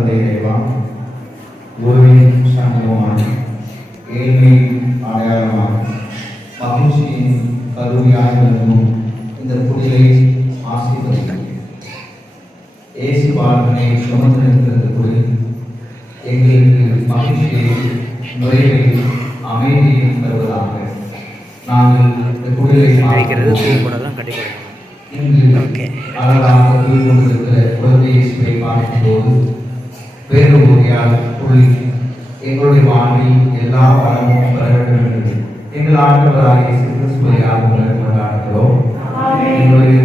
தந்தை இறைவா குருவின் சங்கமான ஏழ்மையின் அடையாளமான மகிழ்ச்சியின் கருவியாக இருக்கும் இந்த புதியை ஆசீர்வதிக்கும் இயேசு வாழ்வனை சுமந்து நிற்கிறது குறி எங்களுக்கு மகிழ்ச்சியை நுழைவில் அமைதியும் தருவதாக. நாங்கள் இந்த குடிலை இன்று அழகாக கொண்டிருக்கிற குழந்தையை பார்க்கும்போது வேறு வகையால் புள்ளி எங்களுடைய வாழ்வில் எல்லா வளமும் பெற வேண்டும் என்று எங்கள் ஆண்டவராக இயேசு கிறிஸ்துவை ஆண்டவரை கொண்டாடுகிறோம். எங்களுடைய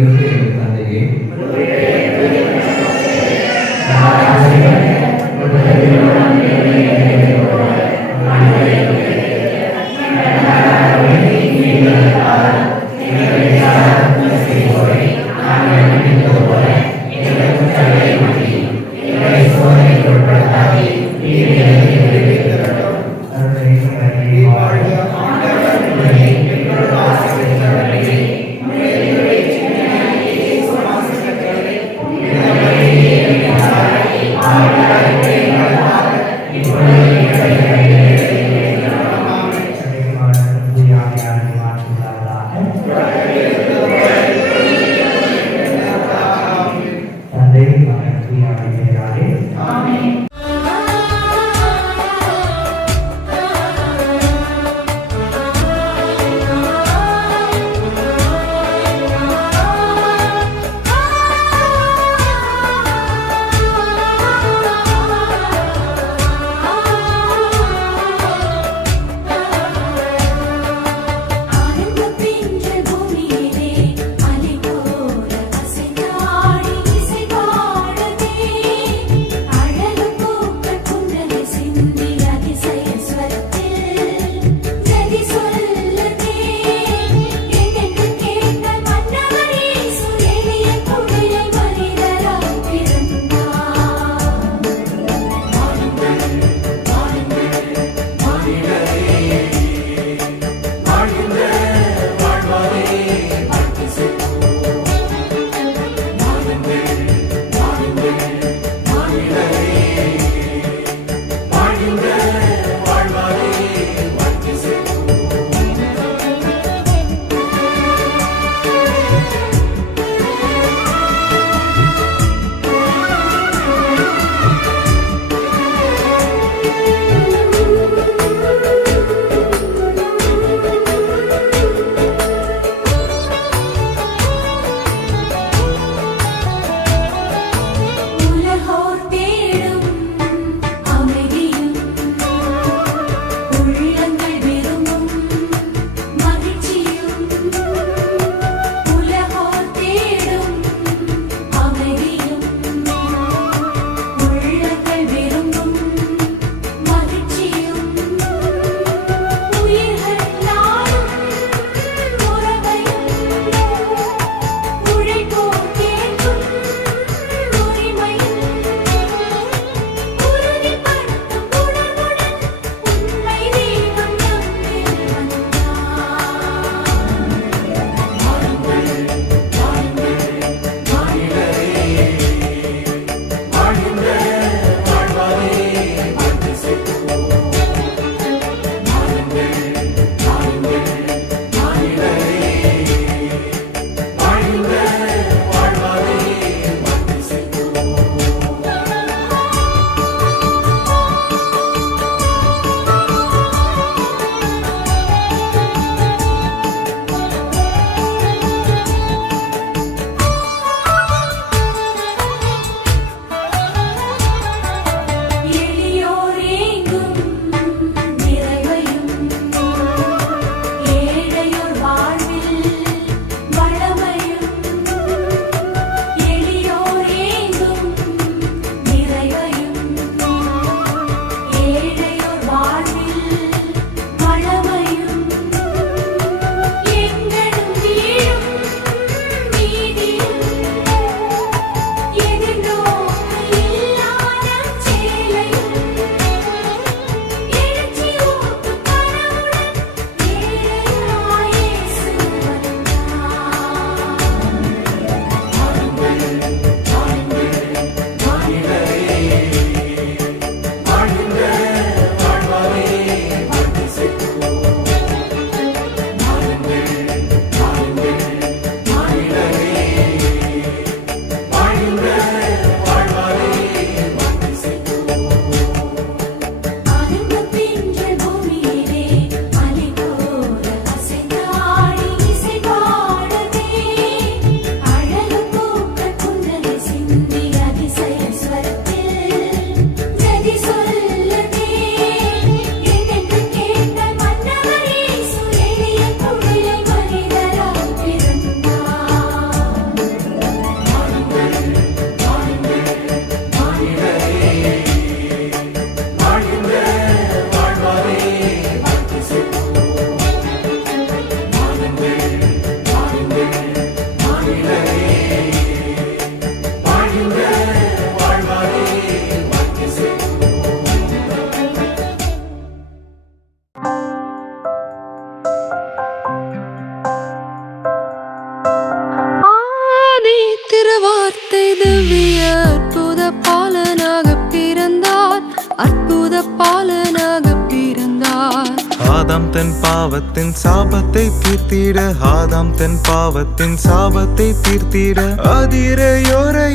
ஆதாம் தன் பாவத்தின் சாபத்தை தீர்த்திட. ஆதாம் தன் பாவத்தின் சாபத்தை தீர்த்திட. அதிரையொரையிடேற்றிட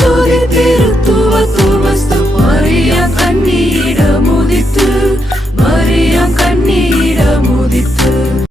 ஜோதி திருத்துவ தூர்வஸ்து மரியம் கண்ணீட முதித்து. மரியம் கண்ணீட முதித்து.